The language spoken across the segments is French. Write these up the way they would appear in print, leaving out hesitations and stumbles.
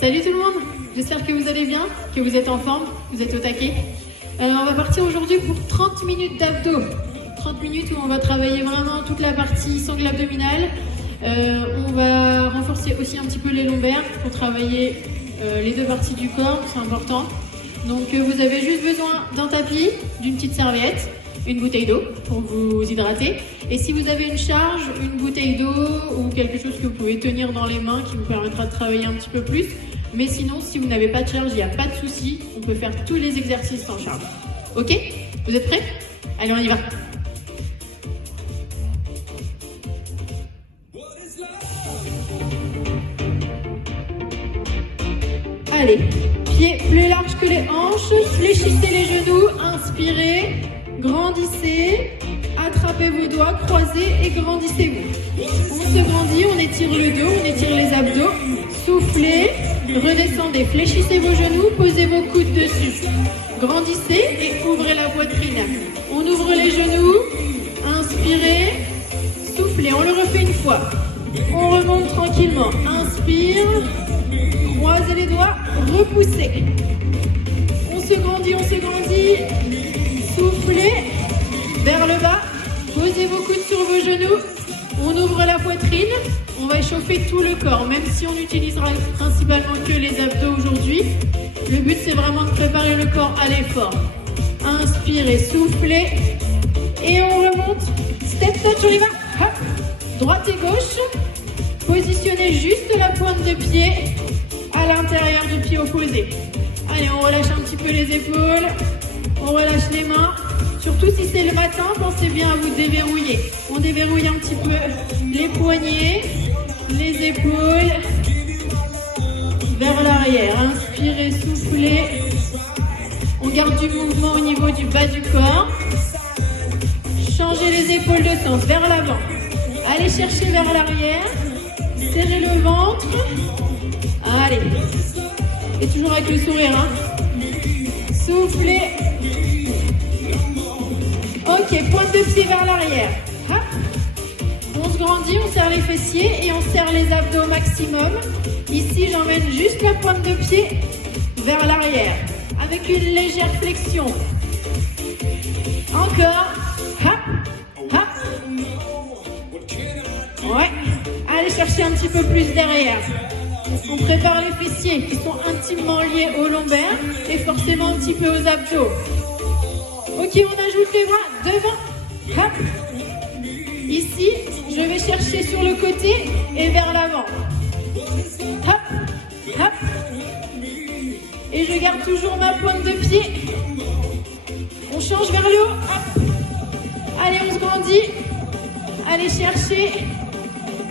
Salut tout le monde, j'espère que vous allez bien, que vous êtes en forme, vous êtes au taquet. On va partir aujourd'hui pour 30 minutes d'abdos. 30 minutes où on va travailler vraiment toute la partie sangle abdominale. On va renforcer aussi un petit peu les lombaires pour travailler les deux parties du corps, c'est important. Donc vous avez juste besoin d'un tapis, d'une petite serviette, une bouteille d'eau pour vous hydrater. Et si vous avez une charge, une bouteille d'eau ou quelque chose que vous pouvez tenir dans les mains qui vous permettra de travailler un petit peu plus. Mais sinon, si vous n'avez pas de charge, il n'y a pas de souci. On peut faire tous les exercices sans charge. Ok? Vous êtes prêts? Allez, on y va. Allez, pieds plus larges que les hanches, fléchissez les genoux, inspirez, grandissez, attrapez vos doigts, croisez et grandissez-vous. On se grandit, on étire le dos, on étire les abdos, soufflez, redescendez, fléchissez vos genoux, posez vos coudes dessus. Grandissez et ouvrez la poitrine. On ouvre les genoux, inspirez, soufflez, on le refait une fois. On remonte tranquillement, inspire, croisez les doigts, repoussez. On se grandit, soufflez vers le bas, posez vos coudes sur vos genoux, on ouvre la poitrine, on va échauffer tout le corps, même si on utilisera principalement que les abdos aujourd'hui. Le but c'est vraiment de préparer le corps à l'effort. Inspirez, soufflez et on remonte, step touch, on y va, hop, droite et gauche, positionnez juste la pointe de pied à l'intérieur du pied opposé. Allez, on relâche un petit peu les épaules, on relâche les mains. Surtout si c'est le matin, pensez bien à vous déverrouiller. On déverrouille un petit peu les poignets, les épaules, vers l'arrière. Inspirez, soufflez. On garde du mouvement au niveau du bas du corps. Changez les épaules de sens, vers l'avant. Allez chercher vers l'arrière. Serrez le ventre. Allez. Et toujours avec le sourire, hein. Soufflez. Ok, pointe de pied vers l'arrière. On se grandit, on serre les fessiers et on serre les abdos au maximum. Ici, j'emmène juste la pointe de pied vers l'arrière avec une légère flexion. Encore. Ouais. Allez chercher un petit peu plus derrière. On prépare les fessiers qui sont intimement liés aux lombaires et forcément un petit peu aux abdos. Ok, on ajoute les bras devant. Hop. Ici, je vais chercher sur le côté et vers l'avant. Hop, hop. Et je garde toujours ma pointe de pied. On change vers le haut. Hop. Allez, on se grandit. Allez chercher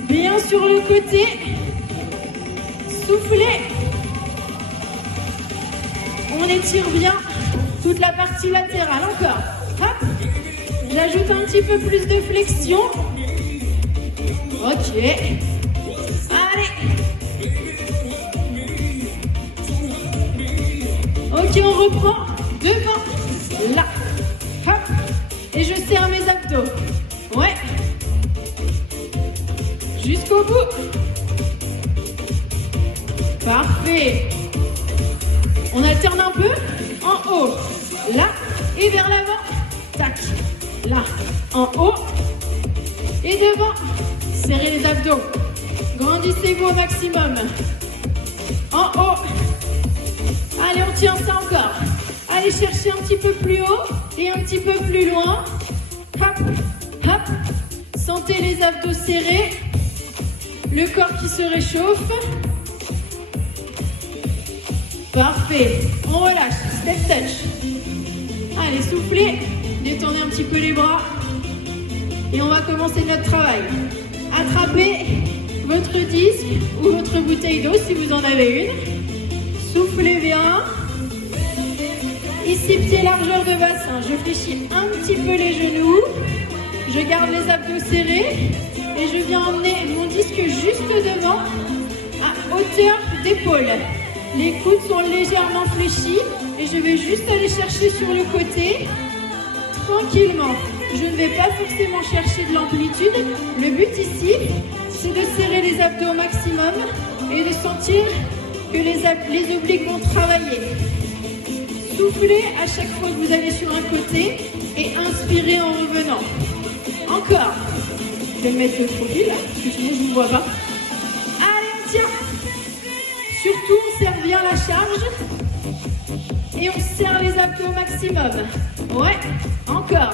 bien sur le côté. Soufflez. On étire bien toute la partie latérale. Encore. Hop. J'ajoute un petit peu plus de flexion. Ok. Allez. Ok, on reprend. Devant. Là. Hop. Et je serre mes abdos. Ouais. Jusqu'au bout. Parfait. On alterne un peu. En haut. Là. Et vers l'avant. Tac. Là. En haut. Et devant. Serrez les abdos. Grandissez-vous au maximum. En haut. Allez, on tient ça encore. Allez chercher un petit peu plus haut et un petit peu plus loin. Hop, hop. Sentez les abdos serrés. Le corps qui se réchauffe. Parfait. On relâche. Step touch. Allez, soufflez. Détendez un petit peu les bras. Et on va commencer notre travail. Attrapez votre disque ou votre bouteille d'eau si vous en avez une. Soufflez bien. Ici, pied largeur de bassin. Je fléchis un petit peu les genoux. Je garde les abdos serrés. Et je viens emmener mon disque juste devant, à hauteur d'épaule. Les coudes sont légèrement fléchis. Et je vais juste aller chercher sur le côté, tranquillement. Je ne vais pas forcément chercher de l'amplitude. Le but ici, c'est de serrer les abdos au maximum et de sentir que les obliques vont travailler. Soufflez à chaque fois que vous allez sur un côté et inspirez en revenant. Encore. Je vais mettre le profil là, parce que sinon je ne vous vois pas. Allez, on tient. Surtout, on serre bien la charge. Et on serre les abdos au maximum. Ouais, encore.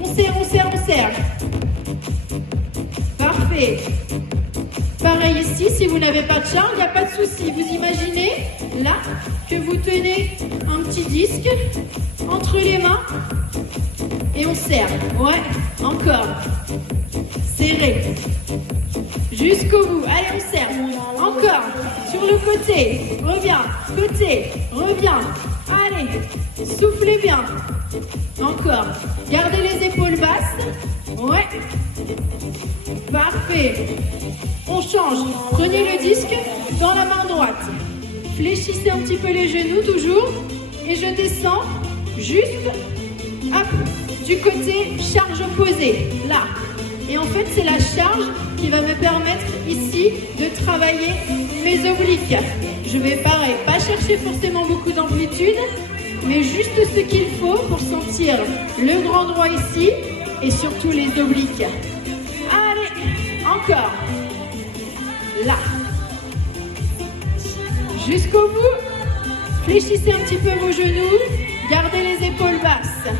On serre, on serre, on serre. Parfait. Pareil ici, si vous n'avez pas de charge, il n'y a pas de souci. Vous imaginez, là, que vous tenez un petit disque entre les mains et on serre. Ouais, encore. Serrez. Jusqu'au bout. Allez, on serre. Encore. Sur le côté. Reviens. Côté. Reviens. Allez. Soufflez bien. Encore. Gardez les épaules basses. Ouais. Parfait. On change. Prenez le disque dans la main droite. Fléchissez un petit peu les genoux toujours. Et je descends juste hop, du côté charge opposée. Là. Et en fait, c'est la charge qui va me permettre ici de travailler mes obliques. Je vais pareil, pas chercher forcément beaucoup d'amplitude, mais juste ce qu'il faut pour sentir le grand droit ici et surtout les obliques. Allez, encore. Là. Jusqu'au bout. Fléchissez un petit peu vos genoux. Gardez les épaules basses.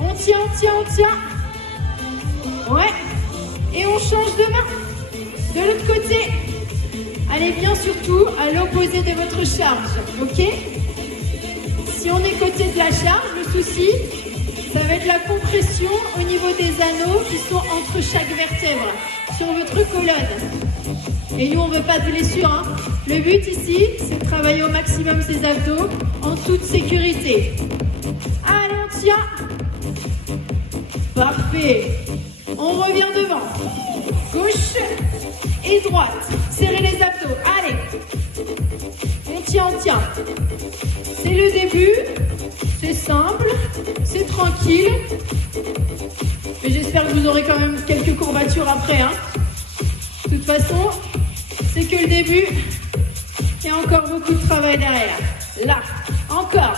On tient, on tient, on tient. Ouais. Et on change de main. De l'autre côté. Allez bien surtout à l'opposé de votre charge. Ok? Si on est côté de la charge, le souci, ça va être la compression au niveau des anneaux qui sont entre chaque vertèbre sur votre colonne. Et nous, on ne veut pas de blessure. Hein. Le but ici, c'est de travailler au maximum ses abdos en toute sécurité. Allez, on tient. Parfait. On revient devant. Gauche et droite. Serrez les abdos. Allez. On tient, on tient. C'est le début. C'est simple. C'est tranquille. Mais j'espère que vous aurez quand même quelques courbatures après. Hein. De toute façon, c'est que le début. Il y a encore beaucoup de travail derrière. Là. Encore.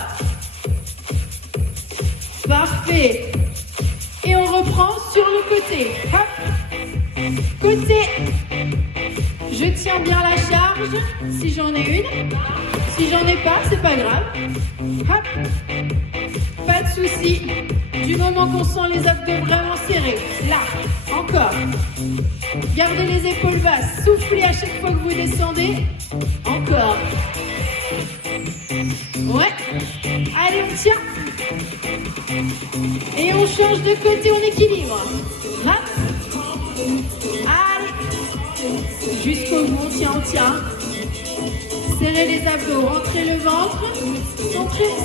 Parfait. Et on reprend sur le côté. Hop. Côté. Je tiens bien la charge, si j'en ai une. Si j'en ai pas, c'est pas grave. Hop. Pas de souci. Du moment qu'on sent les abdos vraiment serrés. Là. Encore. Gardez les épaules basses. Soufflez à chaque fois que vous descendez. Encore. Ouais. Allez, on tient. Et on change de côté, on équilibre. Hop. Allez. Jusqu'au bout, on tient, on tient. Serrez les abdos, rentrez le ventre.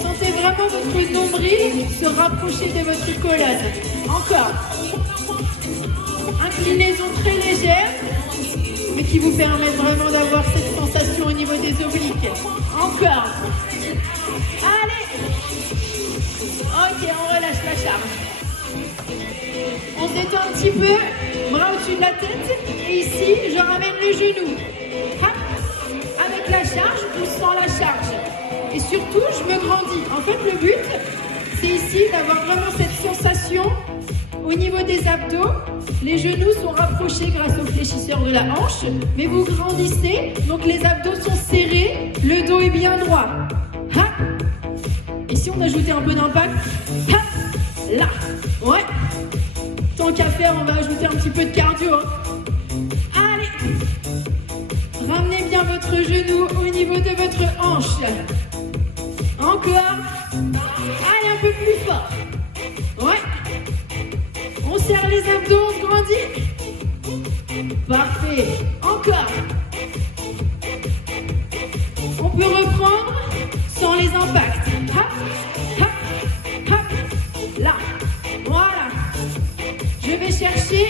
Sentez vraiment votre nombril se rapprocher de votre colonne. Encore. Inclinaison très légère, mais qui vous permet vraiment d'avoir cette sensation au niveau des obliques. Encore. Allez. Ok, on relâche la charge. On se détend un petit peu, bras au-dessus de la tête. Et ici, je ramène le genou. Hop. Avec la charge, on sent la charge. Et surtout, je me grandis. En fait, le but, c'est ici d'avoir vraiment cette sensation au niveau des abdos. Les genoux sont rapprochés grâce au fléchisseur de la hanche, mais vous grandissez, donc les abdos sont serrés, le dos est bien droit. Hop. Et si on ajoutait un peu d'impact, hop, là, ouais. Tant qu'à faire, on va ajouter un petit peu de cardio. Allez. Ramenez bien votre genou au niveau de votre hanche. Encore. Allez, un peu plus fort. Ouais. On serre les abdos, on grandit. Parfait. Encore. On peut reprendre sans les impacts. Hop, hop, hop. Là. Voilà. Je vais chercher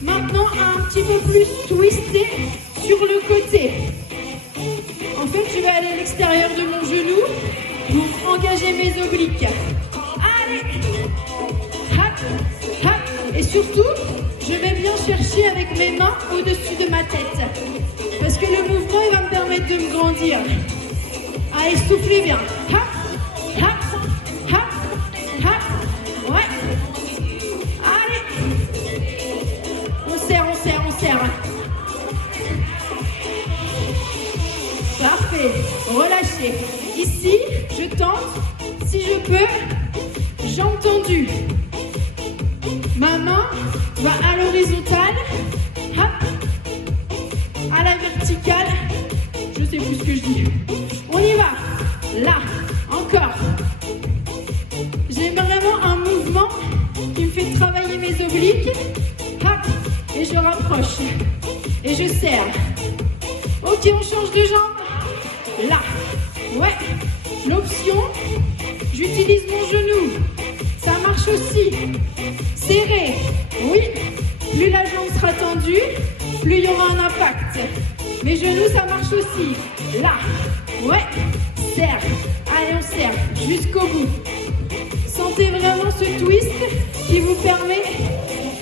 maintenant un petit peu plus twisté sur le côté. En fait, je vais aller à l'extérieur de mon genou pour engager mes obliques. Allez. Hop, hop. Et surtout, je vais bien chercher avec mes mains au-dessus de ma tête. Parce que le mouvement, il va me permettre de me grandir. Allez, soufflez bien. Hop, hop, hop, hop. Ouais. Allez. On serre, on serre, on serre. Parfait. Relâchez. Ici, je tente, si je peux, jambes tendues. Ma main va à l'horizontale, hop, à la verticale. Je sais plus ce que je dis. On y va. Là, encore. J'ai vraiment un mouvement qui me fait travailler mes obliques. Hop, et je rapproche. Et je serre. Ok, on change de jambe. Là. Ouais. L'option, j'utilise mon genou. Ça marche aussi. Serré. Oui. Plus la jambe sera tendue, plus il y aura un impact. Mes genoux, ça marche aussi. Là. Ouais. Serre. Allez, on serre jusqu'au bout. Sentez vraiment ce twist qui vous permet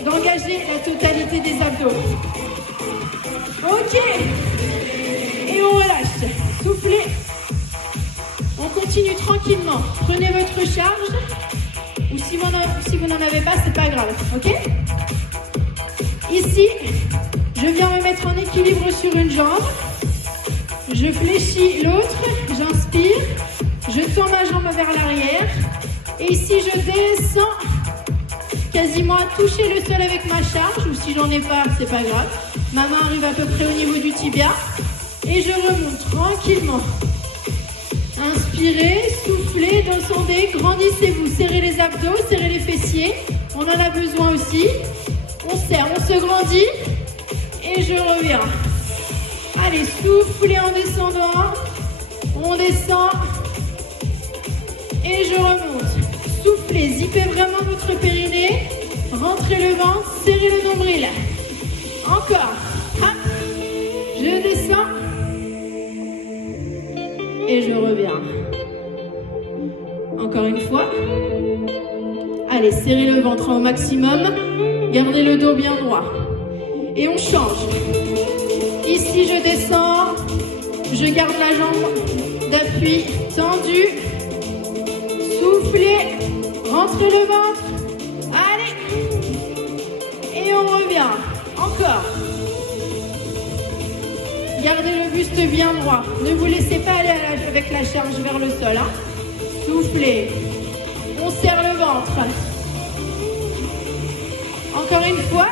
d'engager la totalité des abdos. Ok. Et on relâche. Soufflez. On continue tranquillement. Prenez votre charge. Ou si vous n'en avez pas, c'est pas grave. Ok? Ici, je viens me mettre en équilibre sur une jambe. Je fléchis l'autre. J'inspire. Je tends ma jambe vers l'arrière. Et ici, je descends quasiment à toucher le sol avec ma charge. Ou si j'en ai pas, c'est pas grave. Ma main arrive à peu près au niveau du tibia. Et je remonte tranquillement. Inspirez, soufflez, descendez, grandissez-vous. Serrez les abdos, serrez les fessiers. On en a besoin aussi. On serre, on se grandit. Et je reviens. Allez, soufflez en descendant. On descend. Et je remonte. Soufflez, zippez vraiment votre périnée. Rentrez le ventre, serrez le nombril. Encore. Hop. Je descends. Et je reviens. Encore une fois. Allez, serrez le ventre au maximum. Gardez le dos bien droit. Et on change. Ici, je descends. Je garde la jambe d'appui tendue. Soufflez. Rentrez le ventre. Allez. Et on revient. Encore. Gardez le buste bien droit. Ne vous laissez pas aller avec la charge vers le sol. Hein. Soufflez. On serre le ventre. Encore une fois.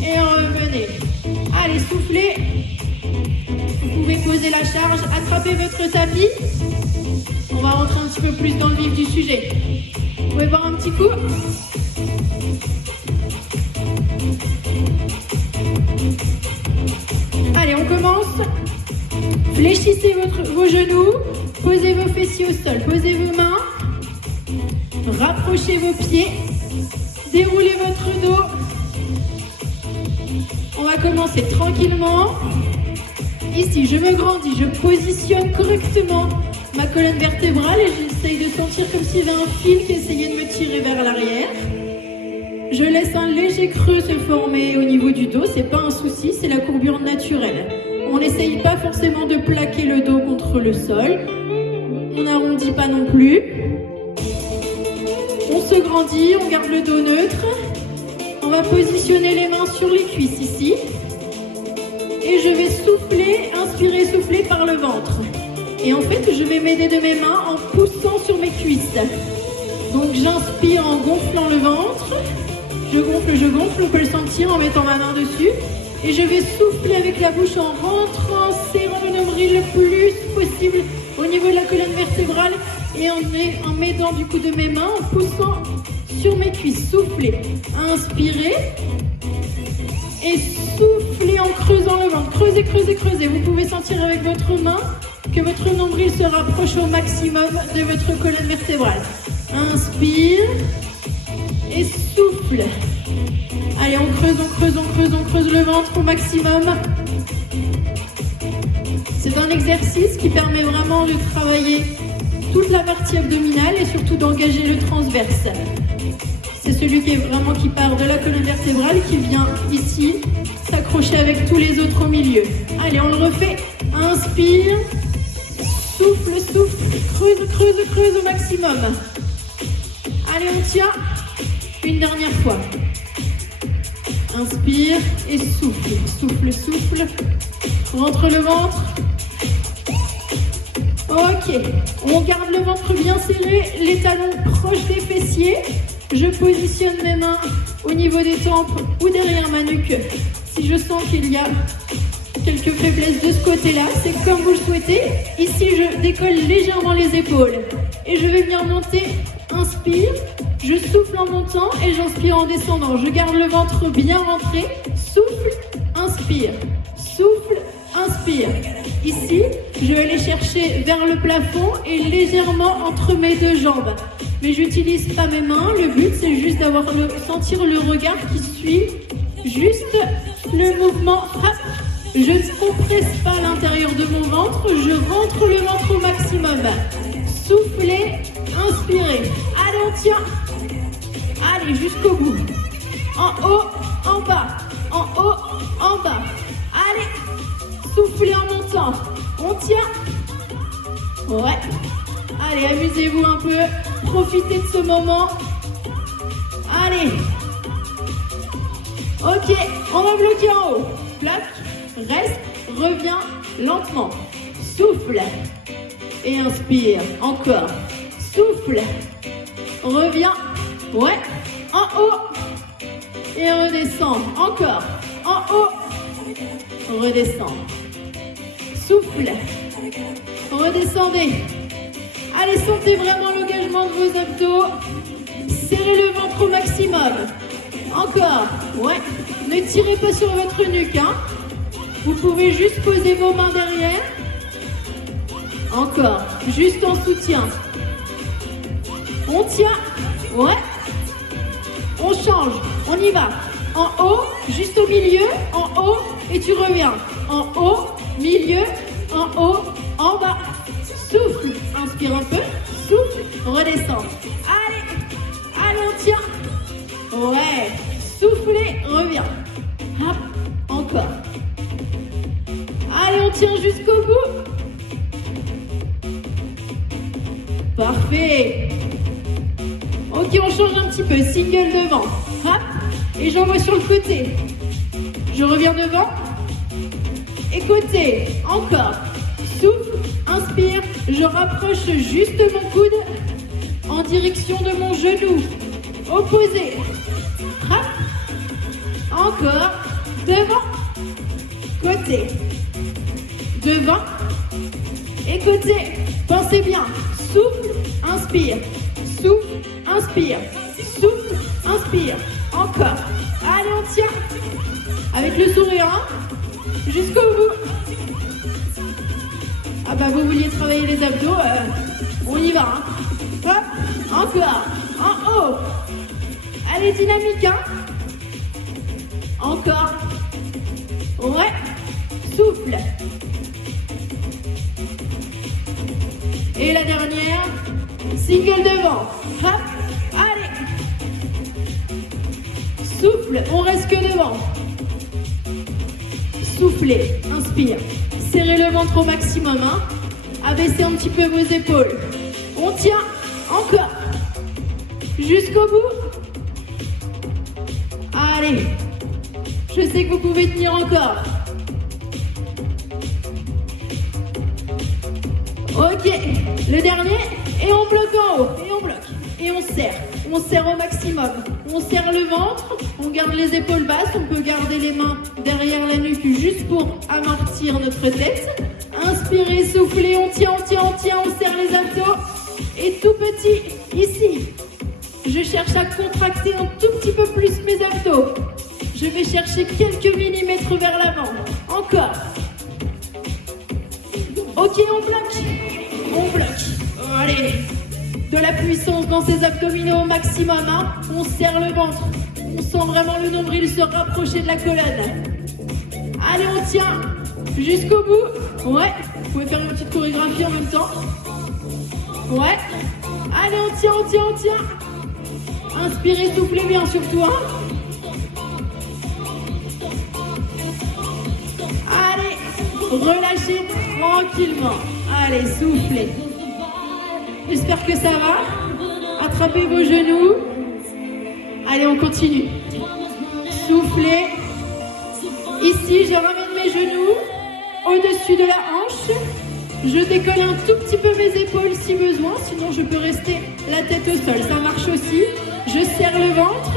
Et revenez. Allez, soufflez. Vous pouvez poser la charge. Attrapez votre tapis. On va rentrer un petit peu plus dans le vif du sujet. Vous pouvez boire un petit coup. Allez, on commence. Fléchissez vos genoux. Posez vos fessiers au sol. Posez vos mains. Rapprochez vos pieds. Déroulez votre dos. On va commencer tranquillement. Ici, je me grandis. Je positionne correctement ma colonne vertébrale et j'essaye de sentir comme s'il y avait un fil qui essayait de me tirer vers l'arrière. Je laisse un léger creux se former au niveau du dos, c'est pas un souci, c'est la courbure naturelle. On n'essaye pas forcément de plaquer le dos contre le sol. On n'arrondit pas non plus. On se grandit, on garde le dos neutre. On va positionner les mains sur les cuisses ici. Et je vais souffler, inspirer, souffler par le ventre. Et en fait, je vais m'aider de mes mains en poussant sur mes cuisses. Donc j'inspire en gonflant le ventre. Je gonfle, on peut le sentir en mettant ma main dessus. Et je vais souffler avec la bouche en rentrant, serrant le nombril le plus possible au niveau de la colonne vertébrale et en m'aidant du coup de mes mains, en poussant sur mes cuisses. Soufflez, inspirez et soufflez en creusant le ventre. Creusez, creusez, creusez. Vous pouvez sentir avec votre main que votre nombril se rapproche au maximum de votre colonne vertébrale. Inspire et souffle. Allez, on creuse, on creuse, on creuse, on creuse le ventre au maximum. C'est un exercice qui permet vraiment de travailler toute la partie abdominale et surtout d'engager le transverse. C'est celui qui part de la colonne vertébrale, qui vient ici, s'accrocher avec tous les autres au milieu. Allez, on le refait. Inspire. Souffle, souffle. Creuse, creuse, creuse au maximum. Allez, on tient. Une dernière fois. Inspire et souffle. Souffle, souffle. Rentre le ventre. Ok. On garde le ventre bien serré, les talons proches des fessiers. Je positionne mes mains au niveau des tempes ou derrière ma nuque. Si je sens qu'il y a quelques faiblesses de ce côté-là, c'est comme vous le souhaitez. Ici, je décolle légèrement les épaules. Et je vais bien monter. Inspire. Je souffle en montant et j'inspire en descendant. Je garde le ventre bien rentré. Souffle, inspire. Souffle, inspire. Ici, je vais aller chercher vers le plafond et légèrement entre mes deux jambes. Mais j'utilise pas mes mains. Le but, c'est juste sentir le regard qui suit juste le mouvement. Hop. Je ne compresse pas l'intérieur de mon ventre. Je rentre le ventre au maximum. Soufflez, inspirez. Allez, on tient. Allez, jusqu'au bout. En haut, en bas. En haut, en bas. Allez, soufflez en montant. On tient. Ouais. Allez, amusez-vous un peu. Profitez de ce moment. Allez. Ok, on va bloquer en haut. Bloque, reste, reviens lentement. Souffle. Et inspire. Encore. Souffle. Reviens. Ouais. En haut. Et redescends. Encore. En haut. Redescends. Souffle. Redescendez. Allez, sentez vraiment l'engagement de vos abdos. Serrez le ventre au maximum. Encore. Ouais. Ne tirez pas sur votre nuque. Hein. Vous pouvez juste poser vos mains derrière. Encore. Juste en soutien. On tient. Ouais. On change. On y va. En haut, juste au milieu. En haut, et tu reviens. En haut, milieu. En haut, en bas. Souffle. Inspire un peu. Souffle. Redescends. Allez. Allez, on tient. Ouais. Soufflez. Reviens. Hop. Encore. Allez, on tient jusqu'au bout. Parfait. Ok, on change un petit peu. Single devant. Hop. Et j'envoie sur le côté. Je reviens devant. Et côté. Encore. Souffle. Inspire. Je rapproche juste mon coude en direction de mon genou. Opposé. Hop. Encore. Devant. Côté. Devant. Et côté. Pensez bien. Souffle. Inspire. Souffle. Inspire. Souffle. Inspire. Encore. Allez, on tient. Avec le sourire. Hein. Jusqu'au bout. Ah bah vous vouliez travailler les abdos. On y va. Hein. Hop. Encore. En haut. Allez, dynamique. Hein. Encore. Ouais. Souffle. Et la dernière. Single devant. Hop. Allez. Souffle. On reste que devant. Soufflez. Inspire. Serrez le ventre au maximum. Hein. Abaissez un petit peu vos épaules. On tient. Encore. Jusqu'au bout. Allez. Je sais que vous pouvez tenir encore. Ok. Le dernier. Et on bloque en haut. Et on bloque. Et on serre. On serre au maximum. On serre le ventre. On garde les épaules basses. On peut garder les mains derrière la nuque juste pour amortir notre tête. Inspirez, soufflez. On tient, on tient, on tient. On serre les abdos. Et tout petit, ici. Je cherche à contracter un tout petit peu plus mes abdos. Je vais chercher quelques millimètres vers l'avant. Encore. Ok, on bloque. On bloque. Allez. De la puissance dans ces abdominaux au maximum. Hein. On serre le ventre. On sent vraiment le nombril se rapprocher de la colonne. Allez, on tient. Jusqu'au bout. Ouais. Vous pouvez faire une petite chorégraphie en même temps. Ouais. Allez, on tient, on tient, on tient. Inspirez, soufflez bien surtout. Hein. Allez, relâchez tranquillement. Allez, soufflez. J'espère que ça va. Attrapez vos genoux. Allez, on continue. Soufflez. Ici, je ramène mes genoux au-dessus de la hanche. Je décolle un tout petit peu mes épaules si besoin, sinon je peux rester la tête au sol. Ça marche aussi. Je serre le ventre,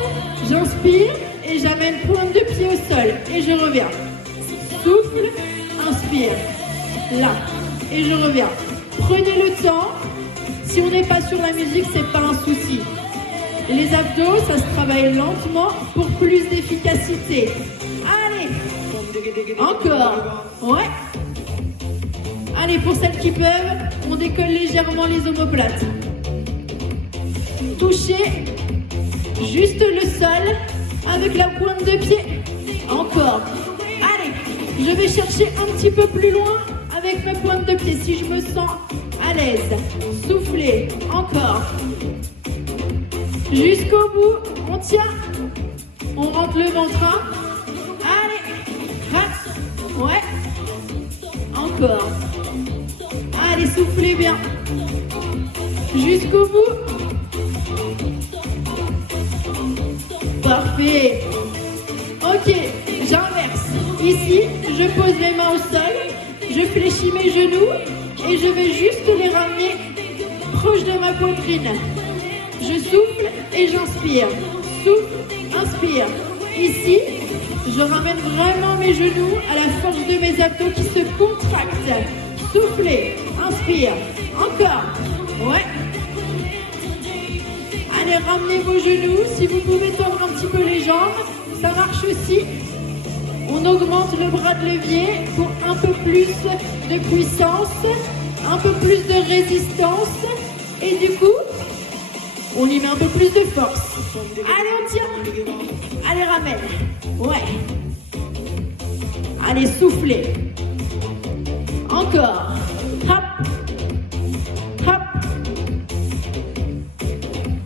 j'inspire et j'amène pointe de pied au sol. Et je reviens. Souffle, inspire. Là. Et je reviens. Prenez le temps. Si on n'est pas sur la musique, c'est pas un souci. Les abdos, ça se travaille lentement pour plus d'efficacité. Allez. Encore. Ouais. Allez, pour celles qui peuvent, on décolle légèrement les omoplates. Touchez juste le sol avec la pointe de pied. Encore. Allez, je vais chercher un petit peu plus loin avec mes pointes de pied si je me sens à l'aise. Soufflez. Encore. Jusqu'au bout, on tient. On rentre le ventre. Hein. Allez. Hop. Ouais. Encore. Allez, soufflez bien. Jusqu'au bout. Parfait. Ok, j'inverse. Ici, je pose les mains au sol. Je fléchis mes genoux. Et je vais juste les ramener proche de ma poitrine. Je souffle et j'inspire. Souffle, inspire. Ici, je ramène vraiment mes genoux à la force de mes abdos qui se contractent. Soufflez, inspire. Encore. Ouais. Allez, ramenez vos genoux. Si vous pouvez tendre un petit peu les jambes, ça marche aussi. On augmente le bras de levier pour un peu plus de puissance, un peu plus de résistance. Et du coup, on y met un peu plus de force. Allez, on tient. Allez, ramène. Ouais. Allez, soufflez. Encore. Hop. Hop.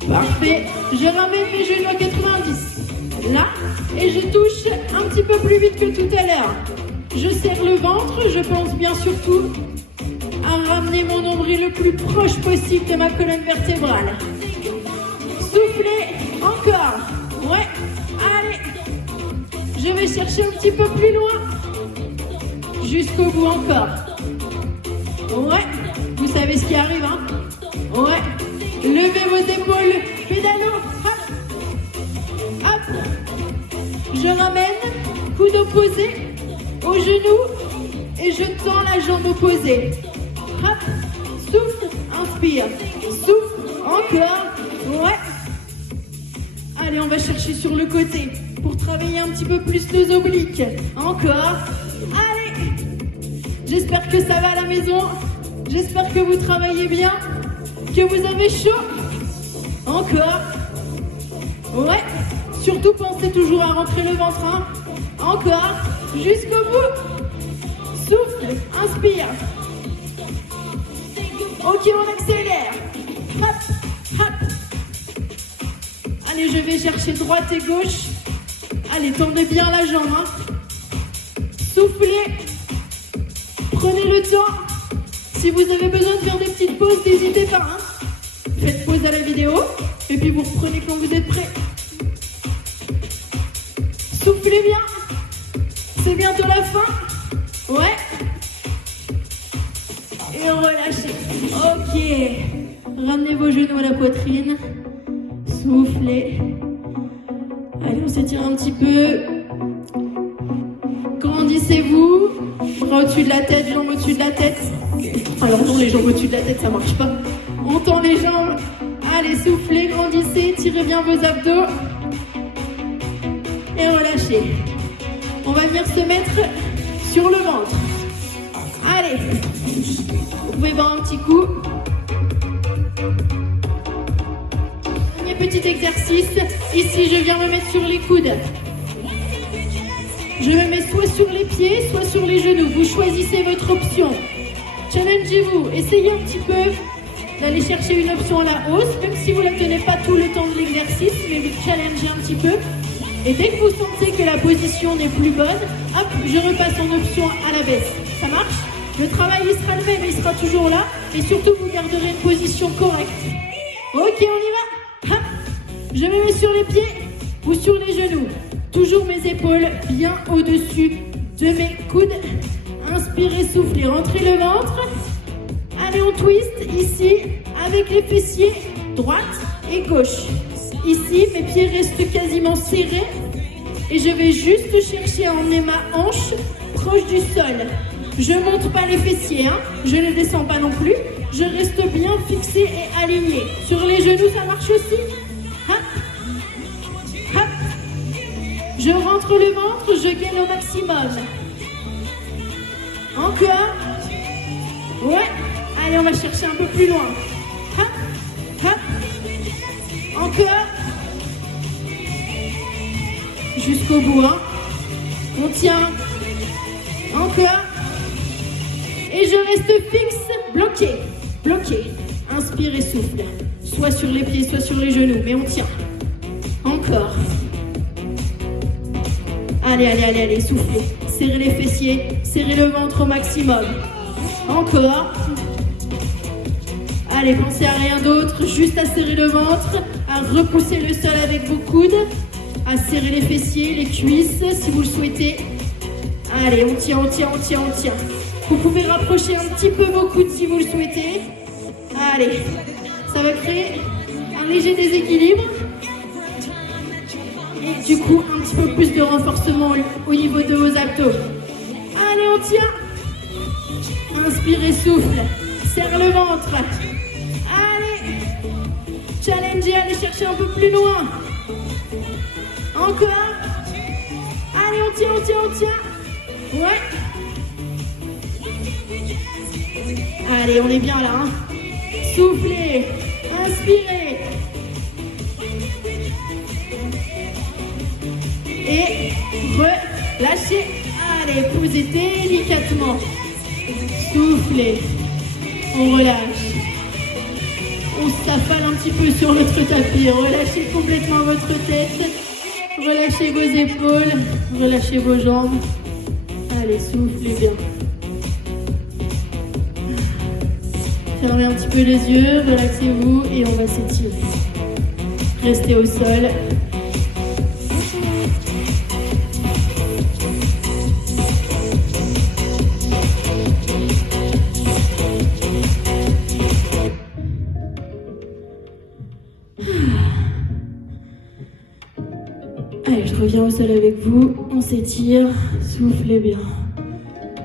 Parfait. Je ramène mes genoux à 90. Là. Et je touche un petit peu plus vite que tout à l'heure. Je serre le ventre. Je pense bien surtout à ramener mon nombril le plus proche possible de ma colonne vertébrale. Soufflez. Encore. Ouais. Allez. Je vais chercher un petit peu plus loin. Jusqu'au bout encore. Ouais. Vous savez ce qui arrive, hein? Ouais. Levez vos épaules. Pédalo. Hop. Hop. Je ramène. Coude opposé au genou. Et je tends la jambe opposée. Hop. Souffle. Inspire. Souffle. Encore. Ouais. Allez, on va chercher sur le côté pour travailler un petit peu plus les obliques. Encore. Allez. J'espère que ça va à la maison. J'espère que vous travaillez bien, que vous avez chaud. Encore. Ouais. Surtout pensez toujours à rentrer le ventre. Hein. Encore. Jusqu'au bout. Souffle. Inspire. Ok, on accélère. Hop. Hop. Allez, je vais chercher droite et gauche. Allez, tendez bien la jambe. Hein. Soufflez. Prenez le temps. Si vous avez besoin de faire des petites pauses, n'hésitez pas. Hein. Faites pause à la vidéo. Et puis vous reprenez quand vous êtes prêts. Soufflez bien. C'est bientôt la fin. Ouais. Et relâchez. Ok. Ramenez vos genoux à la poitrine. Soufflez. Allez, on s'étire un petit peu. Grandissez-vous. Bras au-dessus de la tête, jambes au-dessus de la tête. Alors non, les jambes au-dessus de la tête, ça marche pas. On tend les jambes. Allez, soufflez, grandissez, tirez bien vos abdos. Et relâchez. On va venir se mettre sur le ventre. Allez. Vous pouvez boire un petit coup. Dernier petit exercice. Ici, je viens me mettre sur les coudes. Je me mets soit sur les pieds, soit sur les genoux. Vous choisissez votre option. Challengez-vous. Essayez un petit peu d'aller chercher une option à la hausse, même si vous ne la tenez pas tout le temps de l'exercice, mais vous challengez un petit peu. Et dès que vous sentez que la position n'est plus bonne, hop, je repasse en option à la baisse. Ça marche? Le travail, il sera le même, il sera toujours là. Et surtout, vous garderez une position correcte. Ok, on y va. Hop. Je me mets sur les pieds ou sur les genoux. Toujours mes épaules bien au-dessus de mes coudes. Inspirez, soufflez, rentrez le ventre. Allez, on twist ici avec les fessiers droite et gauche. Ici, mes pieds restent quasiment serrés et je vais juste chercher à emmener ma hanche proche du sol. Je ne monte pas les fessiers, hein. Je ne descends pas non plus. Je reste bien fixé et aligné. Sur les genoux, ça marche aussi. Hop. Hop. Je rentre le ventre, je gaine au maximum. Encore. Ouais. Allez, on va chercher un peu plus loin. Hop. Hop. Encore. Jusqu'au bout, hein. On tient. Encore. Et je reste fixe, bloqué. Bloqué. Inspire et souffle. Soit sur les pieds, soit sur les genoux. Mais on tient. Encore. Allez, allez, allez, allez. Soufflez. Serrez les fessiers. Serrez le ventre au maximum. Encore. Allez, pensez à rien d'autre. Juste à serrer le ventre. À repousser le sol avec vos coudes. À serrer les fessiers, les cuisses, si vous le souhaitez. Allez, on tient, on tient, on tient, on tient. Vous pouvez rapprocher un petit peu vos coudes si vous le souhaitez. Allez, ça va créer un léger déséquilibre. Et du coup, un petit peu plus de renforcement au niveau de vos abdos. Allez, on tient. Inspirez, souffle. Serre le ventre. Allez. Challengez, allez chercher un peu plus loin. Encore. Allez, on tient, on tient, on tient. Ouais. Allez, on est bien là. Hein. Soufflez. Inspirez. Et relâchez. Allez, posez délicatement. Soufflez. On relâche. On s'affale un petit peu sur notre tapis. Relâchez complètement votre tête. Relâchez vos épaules. Relâchez vos jambes. Allez, soufflez bien. Fermez un petit peu les yeux, relaxez-vous et on va s'étirer. Restez au sol. Allez, je reviens au sol avec vous. On s'étire, soufflez bien.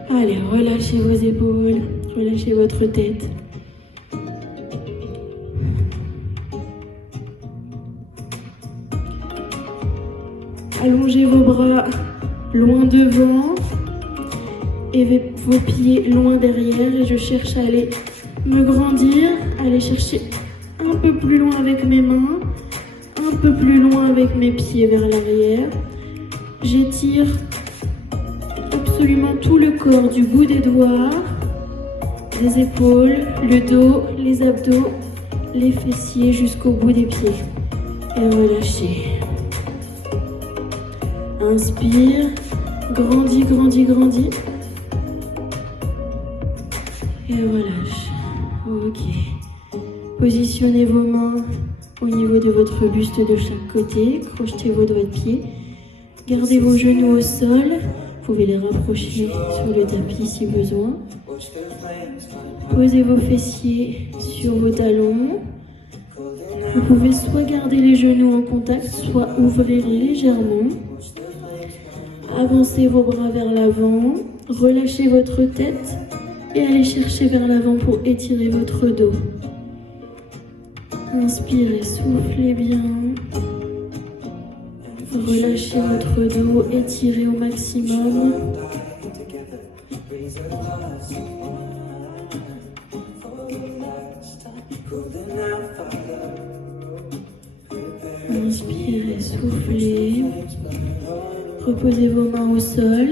Allez, relâchez vos épaules, relâchez votre tête. Allongez vos bras loin devant et vos pieds loin derrière. Et je cherche à aller me grandir, aller chercher un peu plus loin avec mes mains, un peu plus loin avec mes pieds vers l'arrière. J'étire absolument tout le corps, du bout des doigts, des épaules, le dos, les abdos, les fessiers jusqu'au bout des pieds. Et relâchez. Inspire, grandis, grandis, grandis. Et relâche. Ok. Positionnez vos mains au niveau de votre buste de chaque côté. Crochetez vos doigts de pied. Gardez vos genoux au sol. Vous pouvez les rapprocher sur le tapis si besoin. Posez vos fessiers sur vos talons. Vous pouvez soit garder les genoux en contact, soit ouvrir légèrement. Avancez vos bras vers l'avant, relâchez votre tête et allez chercher vers l'avant pour étirer votre dos. Inspirez, soufflez bien. Relâchez votre dos, étirez au maximum. Inspirez, soufflez. Reposez vos mains au sol.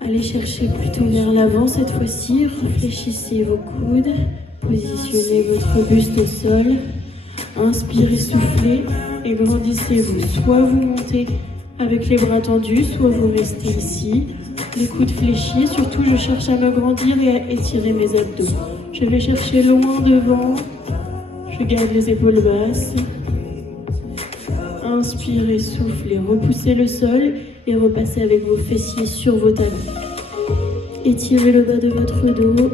Allez chercher plutôt vers l'avant cette fois-ci. Réfléchissez vos coudes. Positionnez votre buste au sol. Inspirez, soufflez et grandissez-vous. Soit vous montez avec les bras tendus, soit vous restez ici. Les coudes fléchis. Surtout, je cherche à m'agrandir et à étirer mes abdos. Je vais chercher loin devant. Je garde les épaules basses. Inspirez, soufflez, repoussez le sol et repassez avec vos fessiers sur vos talons. Étirez le bas de votre dos.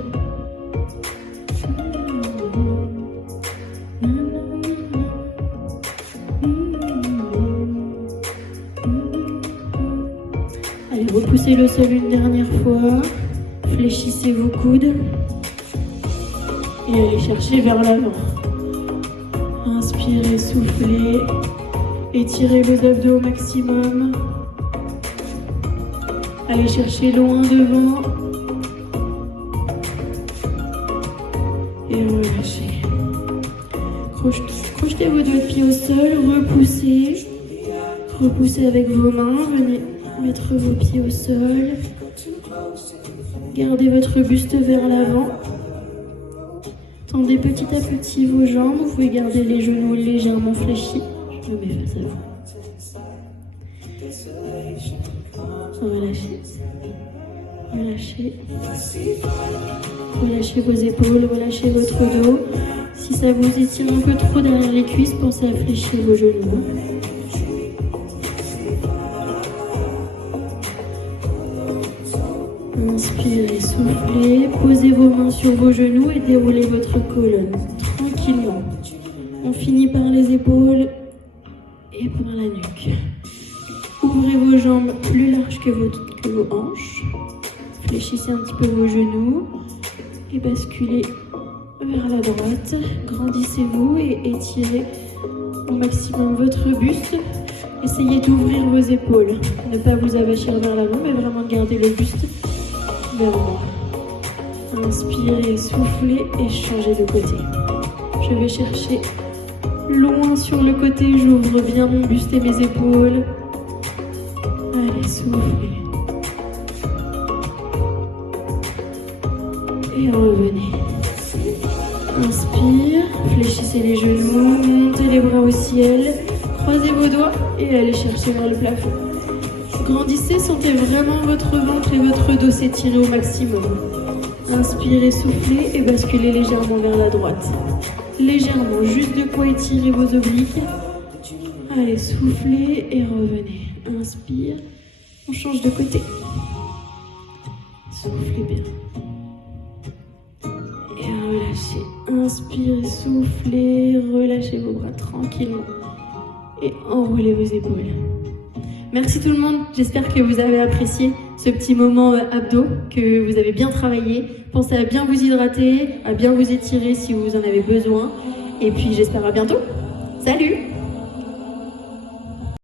Allez, repoussez le sol une dernière fois. Fléchissez vos coudes. Et allez chercher vers l'avant. Inspirez, soufflez. Étirez les abdos au maximum. Allez chercher loin devant. Et relâchez. Crochetez vos doigts de pied au sol. Repoussez. Repoussez avec vos mains. Venez mettre vos pieds au sol. Gardez votre buste vers l'avant. Tendez petit à petit vos jambes. Vous pouvez garder les genoux légèrement fléchis. Je me mets face à vous. Relâchez. Relâchez. Relâchez vos épaules, relâchez votre dos. Si ça vous étire un peu trop derrière les cuisses, pensez à fléchir vos genoux. Inspirez, soufflez, posez vos mains sur vos genoux et déroulez votre colonne tranquillement. On finit par les épaules et par la nuque. Ouvrez vos jambes plus larges que vos hanches. Fléchissez un petit peu vos genoux et basculez vers la droite. Grandissez-vous et étirez au maximum votre buste. Essayez d'ouvrir vos épaules. Ne pas vous avachir vers l'avant, mais vraiment garder le buste vers moi. Inspirez, soufflez et changez de côté. Je vais chercher loin sur le côté, j'ouvre bien mon buste et mes épaules. Allez, soufflez. Et revenez. Inspire, fléchissez les genoux, montez les bras au ciel, croisez vos doigts et allez chercher vers le plafond. Grandissez, sentez vraiment votre ventre et votre dos s'étirer au maximum. Inspirez, soufflez et basculez légèrement vers la droite. Légèrement, juste de quoi étirer vos obliques. Allez, soufflez et revenez. Inspire, on change de côté. Soufflez bien. Et relâchez. Inspirez, soufflez, relâchez vos bras tranquillement. Et enroulez vos épaules. Merci tout le monde, j'espère que vous avez apprécié ce petit moment abdos, que vous avez bien travaillé. Pensez à bien vous hydrater, à bien vous étirer si vous en avez besoin. Et puis j'espère à bientôt. Salut!